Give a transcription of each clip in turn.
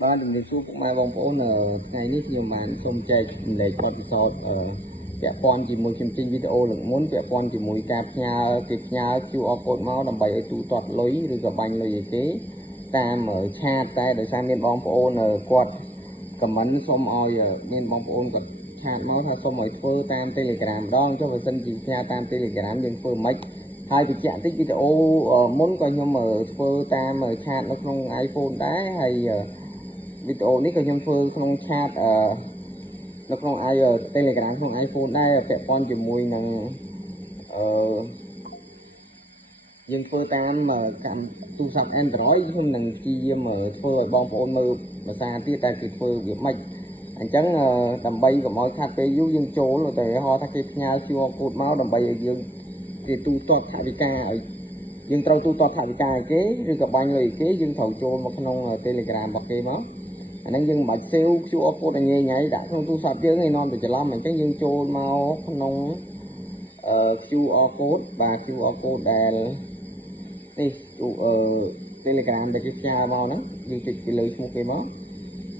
Ba đừng được xuống mai bông phố ngày nít nhiều mà xôm chơi để có bị sọt kẹt con chỉ một chương trình video lực muốn kẹt con chỉ một kịp nhà chịu ở cột máu làm bậy tụ tọt lấy rồi gặp bánh lấy kế ta mở cha tay để sang miền bông phố quạt cầm ấn xôm oi miền bông phố gặp cha máu thay xôm ở phơ tam telegram đó cho vào sân chịu cha tam telegram nhưng phơ mấy hai cái chạm tích video muốn coi như mở phơ tam mở cha nó không iPhone đá hay videoนี้ก็ยังเฟิร์ក្នុងឆាតនៅក្នុង Telegram ក្នុង iPhone ដែរពាក់ព័ន្ធជាមួយនឹងយើងធ្វើតាមកម្មទូរស័ព្ទ Android ខ្ញុំនឹងព្យាយាមធ្វើឲ្យបងប្អូនមើលភាសាទៀតតែគេធ្វើវាមិនអញ្ចឹងដើម្បីកុំឲ្យខាត់ពេលយូរយើងចូលទៅហៅថាគេផ្ញើ QR code មកដើម្បីឲ្យយើងគេទូទាត់ថវិកាឲ្យយើងត្រូវទូទាត់ថវិកាឲ្យគេឬក៏បាញ់លុយគេយើងត្រូវចូលមកក្នុង Telegram របស់គេមកអាហ្នឹងយើងមិនបាច់ save QR code ឲ្យងាយៗដាក់ក្នុងទូរស័ព្ទយើងឯនាំទៅច្រឡំអញ្ចឹងយើងចូលមកក្នុងQR code បាទ QR code ដែលនេះTelegram ដែលគេផ្ញើមកហ្នឹងយើងចុចពីលើឈ្មោះគេមក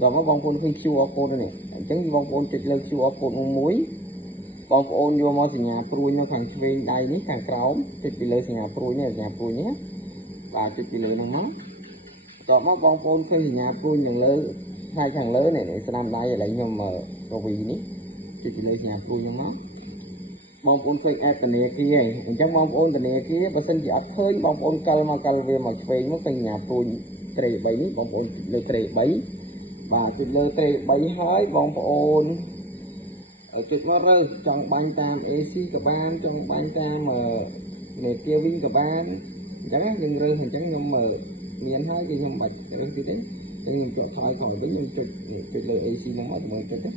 ដល់មកបងប្អូនឃើញ QR code នេះអញ្ចឹងបងប្អូនចុចលើ QR code មួយបងប្អូនយកមកសញ្ញាព្រួយនៅខាងឆ្វេងដៃនេះខាងក្រោមចុចពីលើសញ្ញាព្រួយនេះសញ្ញាព្រួយនេះបាទចុចពីលើហ្នឹងណាដល់មកបងប្អូនឃើញសញ្ញាព្រួយនៅលើហើយខាងលើនេះស្នាមដៃឥឡូវខ្ញុំកវីនេះចុចពីលើសញ្ញាព្រួយហ្នឹងណាបងប្អូនឃើញ app ធនាគារអញ្ចឹងបងប្អូនធនាគារបើសិនជាអត់ឃើញបងប្អូនកិលវាមកឆ្វេងមកឃើញសញ្ញាព្រួយត្រេ3នេះបងប្អូនលើត្រេ3បាទចុចលើត្រេ3ហើយបងប្អូនចុចមករើសចង់បាញ់តាម AC ក៏បានចង់បាញ់តាមមេគាវិញក៏បានអញ្ចឹងយើងរើសអញ្ចឹងខ្ញុំមានហើយគឺខ្ញុំបាច់រើសទៀតទេខ្ញុំចុចថយវិញខ្ញុំចុចលើ AC ហ្នឹងមកទៅចុច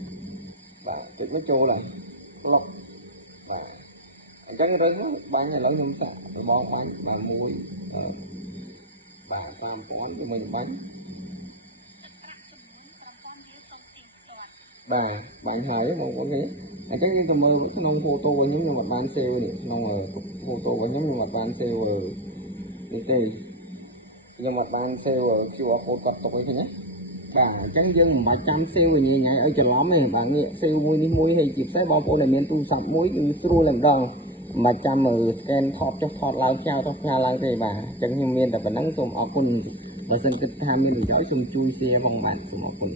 បាទចុចមកចូលហើយប្លុកបាទអញ្ចឹងរើសបាញ់ឥឡូវខ្ញុំសាក់បងបាញ់បាទមួយបាទ5000ជាមួយបាញ់បាទបាញ់ហើយបងប្អូនឃើញអញ្ចឹងយើងទៅមើលក្នុង photo របស់ខ្ញុំអត់បាន save នេះក្នុង photo របស់ខ្ញុំអត់បាន save នេះទេខ្ញុំអត់បាន save QR code កាត់ទុកអីឃើញណាបាទអញ្ចឹងយើងមិនបាច់ចាំ save វិញញ៉ៃឲ្យច្រឡំទេបាទងាក save មួយនេះមួយហើយជាពិសេសបងប្អូនដែលមានទូរស័ព្ទមួយគឺស្រួលតែម្ដងមិនបាច់ចាំscan ថតចុះថតឡើងផ្ញើឡើងទេបាទអញ្ចឹងខ្ញុំមានតែប៉ុណ្្នឹងសូមអរគុណបើសិនគិតថាមានប្រយោជន៍សូមជួយ share ផងបាទសូមអរគុណ